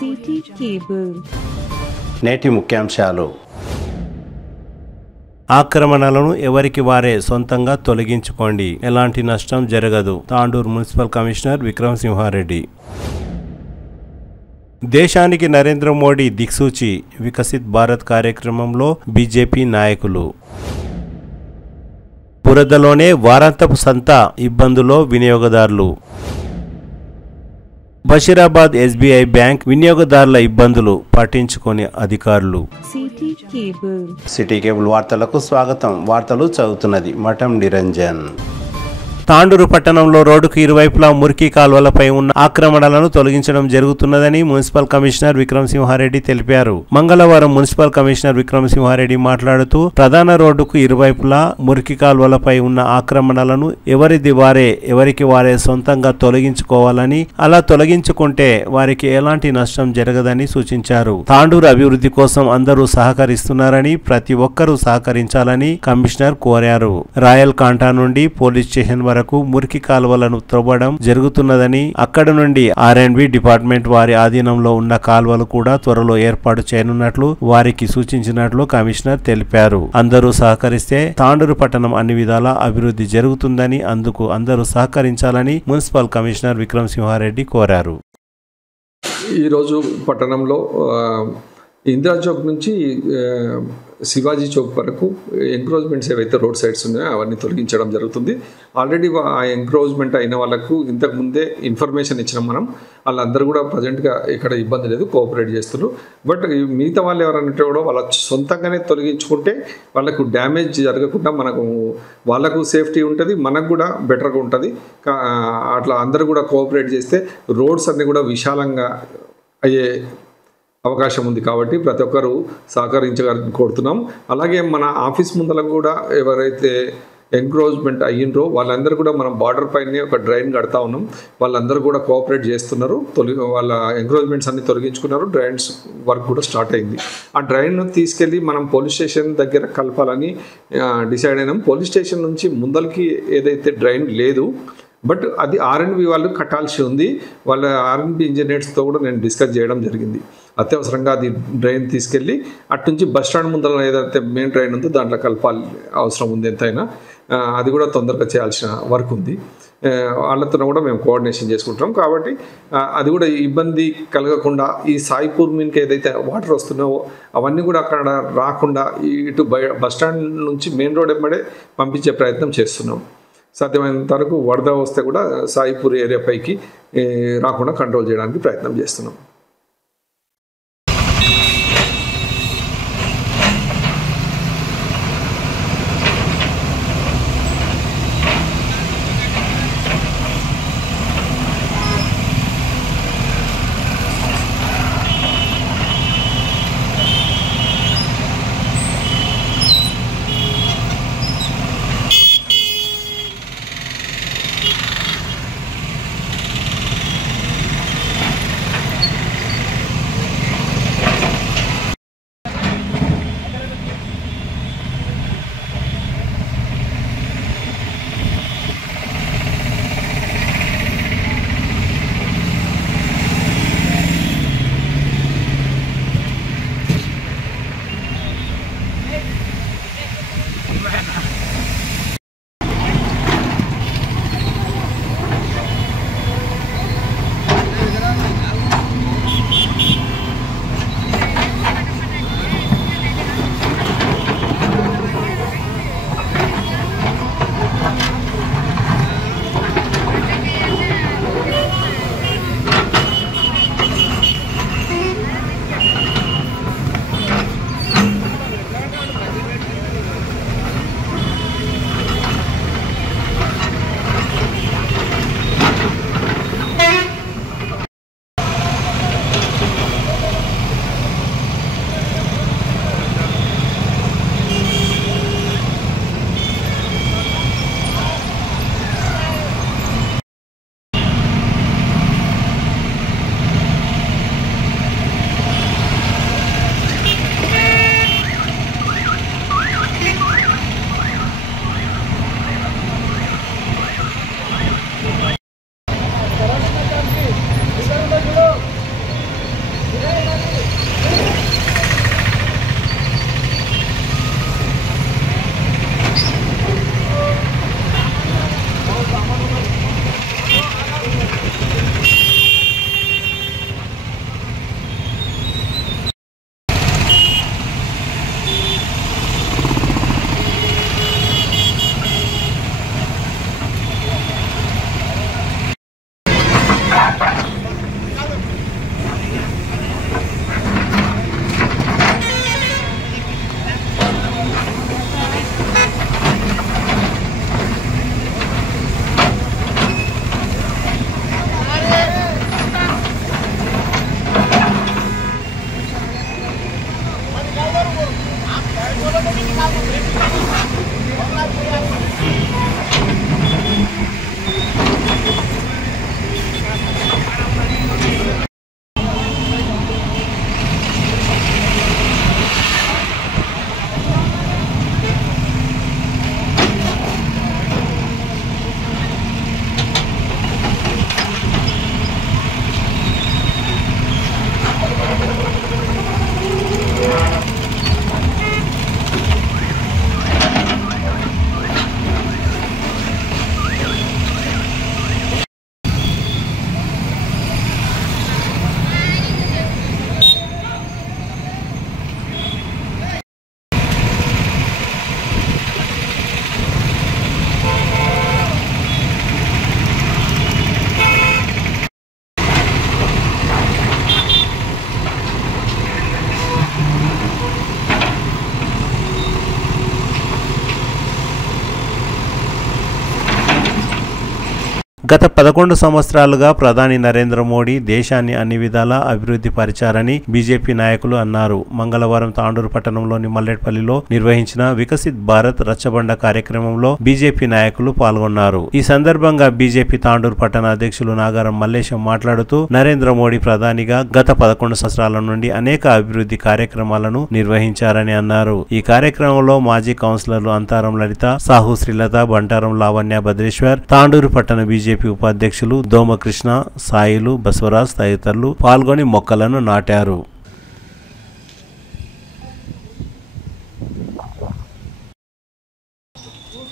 City cable. నేటి ముఖ్యాంశాలు: ఆక్రమణలను ఎవరికి వారే సొంతంగా తొలగించుకోండి, ఎలాంటి నష్టం జరగదు. Tandur municipal commissioner Vikramasimha Reddy. దేశానికి నరేంద్ర మోడీ దిక్సూచి, వికసిత్ భారత్ కార్యక్రమంలో బీజేపీ నాయకులు. బురదలోనే వారాంతపు సంత, ఇబ్బందులో వినియోగదారులు. బషీరాబాద్ ఎస్బీఐ బ్యాంక్ వినియోగదారుల ఇబ్బందులు పట్టించుకొని అధికారులు. సిటీ కేబుల్ వార్తలకు స్వాగతం. వార్తలు చదువుతున్నది మఠం నిరంజన్. తాండూరు పట్టణంలో రోడ్డుకు ఇరువైపులా మురికి కాల్వలపై ఉన్న ఆక్రమణలను తొలగించడం జరుగుతున్నదని మున్సిపల్ కమిషనర్ విక్రమసింహారెడ్డి తెలిపారు. మంగళవారం మున్సిపల్ కమిషనర్ విక్రమసింహారెడ్డి మాట్లాడుతూ, ప్రధాన రోడ్డుకు ఇరువైపులా మురికి కాల్వలపై ఉన్న ఆక్రమణలను ఎవరికి వారే సొంతంగా తొలగించుకోవాలని, అలా తొలగించుకుంటే వారికి ఎలాంటి నష్టం జరగదని సూచించారు. తాండూరు అభివృద్ధి కోసం అందరూ సహకరిస్తున్నారని, ప్రతి ఒక్కరూ సహకరించాలని కమిషనర్ కోరారు. రాయల్ కాంటా నుండి పోలీస్ స్టేషన్ వరకు మురికి కాలువలను త్రవ్వడం జరుగుతున్నదని, అక్కడ నుండి R&B డిపార్ట్మెంట్ వారి ఆధీనంలో ఉన్న కాలువలు కూడా త్వరలో ఏర్పాటు చేయనున్నట్లు వారికి సూచించినట్లు కమిషనర్ తెలిపారు. అందరూ సహకరిస్తే తాండూరు పట్టణం అన్ని విధాలా అభివృద్ధి జరుగుతుందని, అందుకు అందరూ సహకరించాలని మున్సిపల్ కమిషనర్ విక్రమసింహారెడ్డి కోరారు. ఈరోజు పట్టణంలో ఇందిరా చౌక్ నుంచి శివాజీ చౌక్ వరకు ఎంక్రోచ్మెంట్స్ ఏవైతే రోడ్ సైడ్స్ ఉన్నాయో అవన్నీ తొలగించడం జరుగుతుంది. ఆల్రెడీ ఆ ఎంక్రోచ్మెంట్ అయిన వాళ్ళకు ఇంతకుముందే ఇన్ఫర్మేషన్ ఇచ్చినాం మనం. వాళ్ళందరూ కూడా ప్రజెంట్గా ఇక్కడ ఇబ్బంది లేదు, కోఆపరేట్ చేస్తున్నారు. బట్ మిగతా వాళ్ళు ఎవరంటే కూడా వాళ్ళ సొంతంగానే తొలగించుకుంటే వాళ్ళకు డ్యామేజ్ జరగకుండా వాళ్ళకు సేఫ్టీ ఉంటుంది, మనకు కూడా బెటర్గా ఉంటుంది. అట్లా అందరూ కూడా కోఆపరేట్ చేస్తే రోడ్స్ అన్నీ కూడా విశాలంగా అయ్యే అవకాశం ఉంది. కాబట్టి ప్రతి ఒక్కరూ సహకరించాలని కోరుతున్నాం. అలాగే మన ఆఫీస్ ముందర కూడా ఎవరైతే ఎంక్రోచ్మెంట్ అయ్యిండ్రో వాళ్ళందరూ కూడా మనం బార్డర్ పైనే ఒక డ్రైన్ కడతా ఉన్నాం. వాళ్ళందరూ కూడా కోఆపరేట్ చేస్తున్నారు. వాళ్ళ ఎంక్రోచ్మెంట్స్ అన్ని తొలగించుకున్నారు. డ్రైన్స్ వర్క్ కూడా స్టార్ట్ అయింది. ఆ డ్రైన్ తీసుకెళ్ళి మనం పోలీస్ స్టేషన్ దగ్గర కలపాలని డిసైడ్ అయినాం. పోలీస్ స్టేషన్ నుంచి ముందరికి ఏదైతే డ్రైన్ లేదు, బట్ అది R&B వాళ్ళు కట్టాల్సి ఉంది. వాళ్ళ R&B ఇంజనీర్స్తో కూడా నేను డిస్కస్ చేయడం జరిగింది. అత్యవసరంగా అది డ్రైన్ తీసుకెళ్ళి అటు నుంచి బస్ స్టాండ్ ముందర ఏదైతే మెయిన్ డ్రైన్ ఉందో దాంట్లో కలపాలి అవసరం ఉంది. ఎంతైనా అది కూడా తొందరగా చేయాల్సిన వర్క్ ఉంది. వాళ్ళతో కూడా మేము కోఆర్డినేషన్ చేసుకుంటాం. కాబట్టి అది కూడా ఇబ్బంది కలగకుండా ఈ సాయిపూర్ మీన్కి ఏదైతే వాటర్ వస్తున్నావో అవన్నీ కూడా అక్కడ రాకుండా ఇటు బస్ స్టాండ్ నుంచి మెయిన్ రోడ్ వెంబడే పంపించే ప్రయత్నం చేస్తున్నాం. సాధ్యమైనంత వరకు వరద వస్తే కూడా సాయిపూర్ ఏరియా పైకి రాకుండా కంట్రోల్ చేయడానికి ప్రయత్నం చేస్తున్నాం. గత 11 సంవత్సరాలుగా ప్రధాని నరేంద్ర మోడీ దేశాన్ని అన్ని విధాలా అభివృద్ధి పరిచారని బీజేపీ నాయకులు అన్నారు. మంగళవారం తాండూరు పట్టణంలోని మల్లెట్పల్లిలో నిర్వహించిన వికసిత్ భారత్ రచ్చబండ కార్యక్రమంలో బీజేపీ నాయకులు పాల్గొన్నారు. ఈ సందర్భంగా బీజేపీ తాండూరు పట్టణ అధ్యక్షులు నాగారం మల్లేశం మాట్లాడుతూ నరేంద్ర మోడీ ప్రధానిగా గత 11 సంవత్సరాల నుండి అనేక అభివృద్ధి కార్యక్రమాలను నిర్వహించారని అన్నారు. ఈ కార్యక్రమంలో మాజీ కౌన్సిలర్లు అంతారం లలిత, సాహు శ్రీలత, బంటారం లావణ్య భద్రేశ్వర్, తాండూరు పట్టణ బీజేపీ ఉపాధ్యక్షులు దోమకృష్ణ, సాయిలు, బసవరాజ్ తదితరులు పాల్గొని మొక్కలను నాటారు.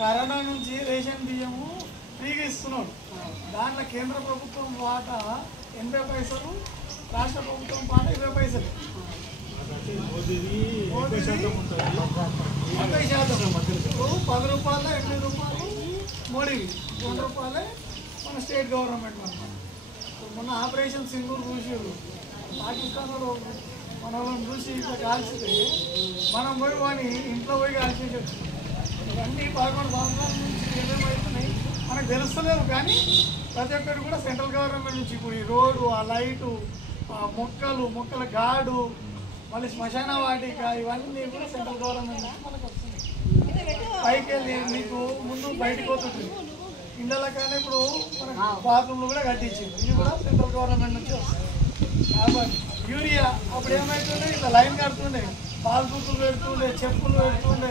కరోనా నుంచి రేషన్ బియ్యము ఫ్రీగా ఇస్తున్నాడు. దాంట్లో కేంద్ర ప్రభుత్వం వాటా 80 పైసలు, రాష్ట్ర ప్రభుత్వం వాటా 20 పైసలు. 10 రూపాయలు 8 రూపాయలు మోడీవి, 2 రూపాయలే మన స్టేట్ గవర్నమెంట్ అన్నమాట. మొన్న ఆపరేషన్ సింధూర్ చూసారు, పాకిస్తాన్లో మనం చూసి ఇట్లా కాల్చితే మనం పోయి వాడిని ఇంట్లో పోయి కాల్చేసి ఇవన్నీ 11 సంవత్సరాల నుంచి ఏమేమవుతున్నాయి మనకు తెలుస్తలేవు. కానీ ప్రతి ఒక్కరు కూడా సెంట్రల్ గవర్నమెంట్ నుంచి ఇప్పుడు ఈ రోడ్డు, ఆ లైటు, ఆ మొక్కల గాడు, మళ్ళీ శ్మశాన వాటిక, ఇవన్నీ కూడా సెంట్రల్ గవర్నమెంట్ నుంచి మనకు వస్తున్నాయి. పైకి వెళ్ళి మీకు ముందు బయటకు పోతుంది ఇండ్ల కానీ ఇప్పుడు మనకు బాత్రూమ్లు కూడా కట్టించింది, ఇది కూడా సెంట్రల్ గవర్నమెంట్ నుంచి వస్తుంది. కాబట్టి యూరియా అప్పుడు ఏమవుతుండే, ఇట్లా లైన్ కడుతుండే, పాలు బుక్కులు పెడుతుండే, చెప్పులు పెడుతుండే.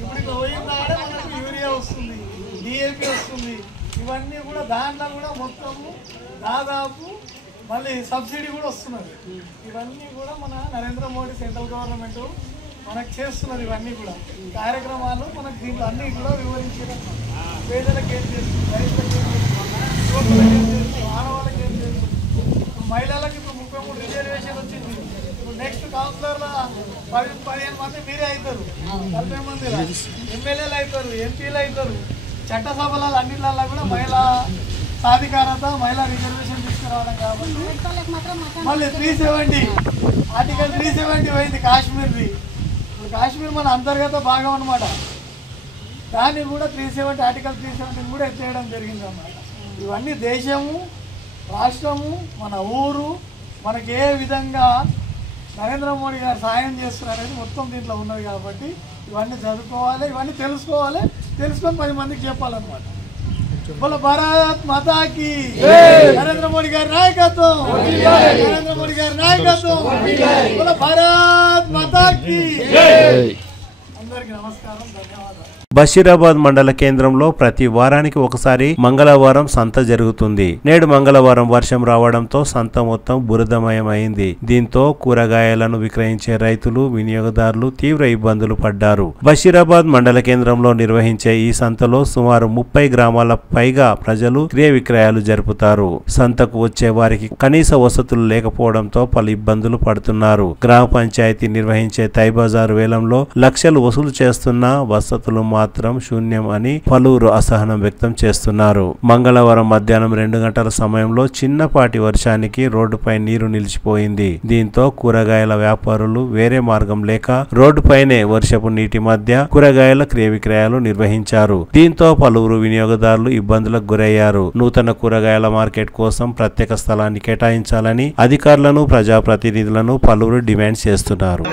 ఇప్పుడు ఇక్కడ పోయిందాడే మనకు యూరియా వస్తుంది, డిఏపి వస్తుంది. ఇవన్నీ కూడా దాంట్లో కూడా మొత్తము దాదాపు మళ్ళీ సబ్సిడీ కూడా వస్తున్నది. ఇవన్నీ కూడా మన నరేంద్ర మోడీ సెంట్రల్ గవర్నమెంట్ మనకు చేస్తున్నది. ఇవన్నీ కూడా కార్యక్రమాలు మనకు దీంట్లో అన్నీ కూడా వివరించడం, పేదలకు ఏం చేస్తుంది, రైతులకు ఏం చేస్తుంది, యువకులకు ఏం చేస్తుంది, ఆడవాళ్ళకి ఏం చేస్తుంది, మహిళలకు ఇప్పుడు 33 రిజర్వేషన్ వచ్చింది. ఇప్పుడు నెక్స్ట్ కౌన్సిలర్ల 10-15 మంది మీరే అవుతారు, 40 మంది ఎమ్మెల్యేలు అవుతారు, ఎంపీలు అవుతారు. చట్టసభలలో అన్నింటిలో కూడా మహిళా సాధికారత, మహిళా రిజర్వేషన్ తీసుకురావడం. కాబట్టి మళ్ళీ 370 ఆర్టికల్ 370 పోయింది కాశ్మీర్ది. ఇప్పుడు కాశ్మీర్ మన అంతర్గత భాగం అన్నమాట. దాన్ని కూడా 370 ఆర్టికల్ 370 కూడా ఎత్తేయడం జరిగింది అన్నమాట. ఇవన్నీ దేశము, రాష్ట్రము, మన ఊరు, మనకి ఏ విధంగా నరేంద్ర మోడీ గారు సాయం చేస్తున్నారు అనేది మొత్తం దీంట్లో ఉన్నది. కాబట్టి ఇవన్నీ చదువుకోవాలి, ఇవన్నీ తెలుసుకోవాలి, తెలుసుకొని 10 మందికి చెప్పాలన్నమాట. బోలో భారత్ మాతాకి, నరేంద్ర మోడీ గారి నాయకత్వం, నరేంద్ర మోడీ గారి నాయకత్వం, బోలో భారత్ మాతాకి. అందరికీ నమస్కారం, ధన్యవాదాలు. బషీరాబాద్ మండల కేంద్రంలో ప్రతి వారానికి ఒకసారి మంగళవారం సంత జరుగుతుంది. నేడు మంగళవారం వర్షం రావడంతో సంత మొత్తం బురదమయమైంది. దీంతో కూరగాయలను విక్రయించే రైతులు, వినియోగదారులు తీవ్ర ఇబ్బందులు పడ్డారు. బషీరాబాద్ మండల కేంద్రంలో నిర్వహించే ఈ సంతలో సుమారు 30 గ్రామాల పైగా ప్రజలు క్రయ విక్రయాలు జరుపుతారు. సంతకు వచ్చే వారికి కనీస వసతులు లేకపోవడంతో పలు ఇబ్బందులు పడుతున్నారు. గ్రామ పంచాయతీ నిర్వహించే తైబజారు వేలంలో లక్షలు వసూలు చేస్తున్న వసతులు మాత్రం మాత్రం శూన్యం అని పలువురు అసహనం వ్యక్తం చేస్తున్నారు. మంగళవారం మధ్యాహ్నం 2 గంటల సమయంలో చిన్నపాటి వర్షానికి రోడ్డుపై నీరు నిలిచిపోయింది. దీంతో కూరగాయల వ్యాపారులు వేరే మార్గం లేక రోడ్డుపైనే వర్షపు నీటి మధ్య కూరగాయల క్రయ విక్రయాలు నిర్వహించారు. దీంతో పలువురు వినియోగదారులు ఇబ్బందులకు గురయ్యారు. నూతన కూరగాయల మార్కెట్ కోసం ప్రత్యేక స్థలాన్ని కేటాయించాలని అధికారులను, ప్రజాప్రతినిధులను పలువురు డిమాండ్ చేస్తున్నారు.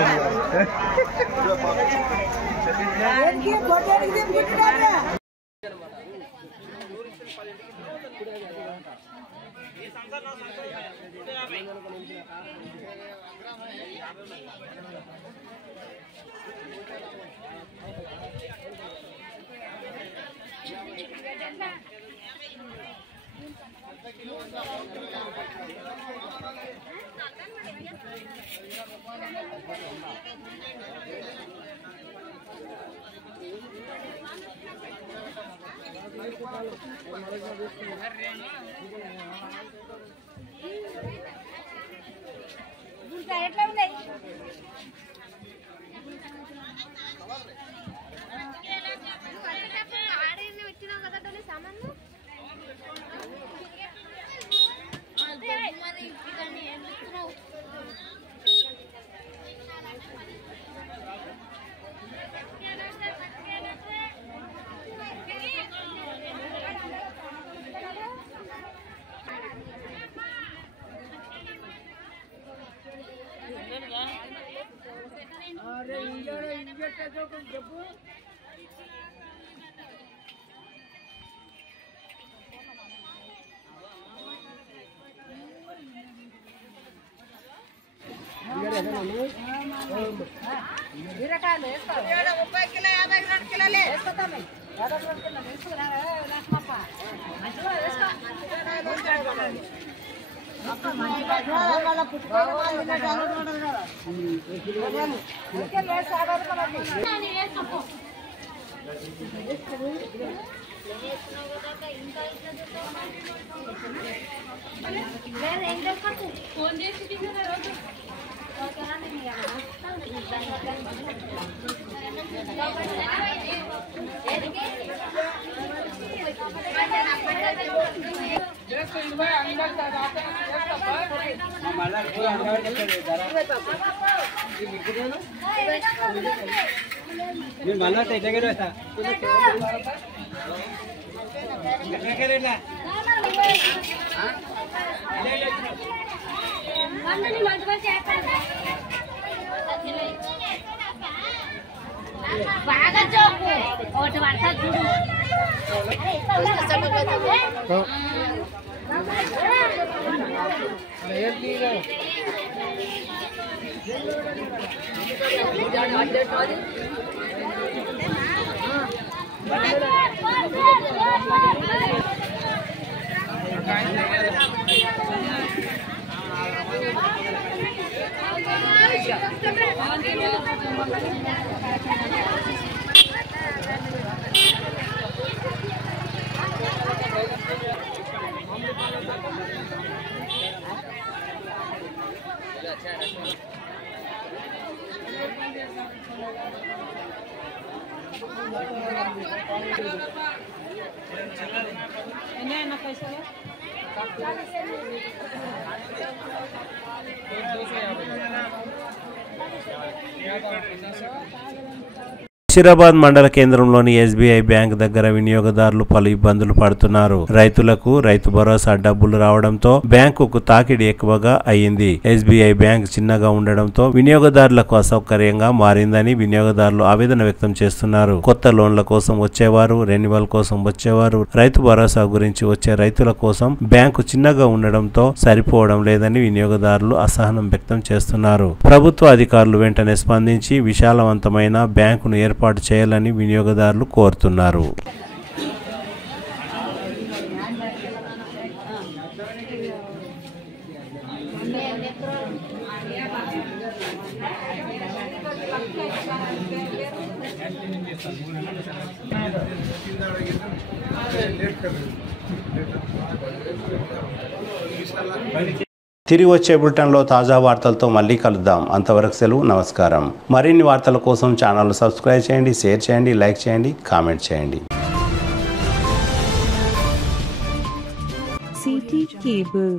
బాగా జోకు ఒకటి పడతా చూడు బషీరాబాద్ మండల కేంద్రంలోని ఎస్బీఐ బ్యాంక్ దగ్గర వినియోగదారులు పలు ఇబ్బందులు పడుతున్నారు. రైతులకు రైతు భరోసా డబ్బులు రావడంతో బ్యాంకుకు తాకిడి ఎక్కువగా అయ్యింది. ఎస్బీఐ బ్యాంక్ చిన్నగా ఉండడంతో వినియోగదారులకు అసౌకర్యంగా మారిందని వినియోగదారులు ఆవేదన వ్యక్తం చేస్తున్నారు. కొత్త లోన్ల కోసం వచ్చేవారు, రెన్యువల్ కోసం వచ్చేవారు, రైతు భరోసా గురించి వచ్చే రైతుల కోసం బ్యాంకు చిన్నగా ఉండడంతో సరిపోవడం లేదని వినియోగదారులు అసహనం వ్యక్తం చేస్తున్నారు. ప్రభుత్వ అధికారులు వెంటనే స్పందించి విశాలవంతమైన బ్యాంకును ఏర్పాటు చేయాలని వినియోగదారులు కోరుతున్నారు. తిరిగి వచ్చే బులెటిన్లో తాజా వార్తలతో మళ్ళీ కలుద్దాం. అంతవరకు సెలవు, నమస్కారం. మరిన్ని వార్తల కోసం ఛానల్ సబ్స్క్రైబ్ చేయండి, షేర్ చేయండి, లైక్ చేయండి, కామెంట్ చేయండి. CT Cable.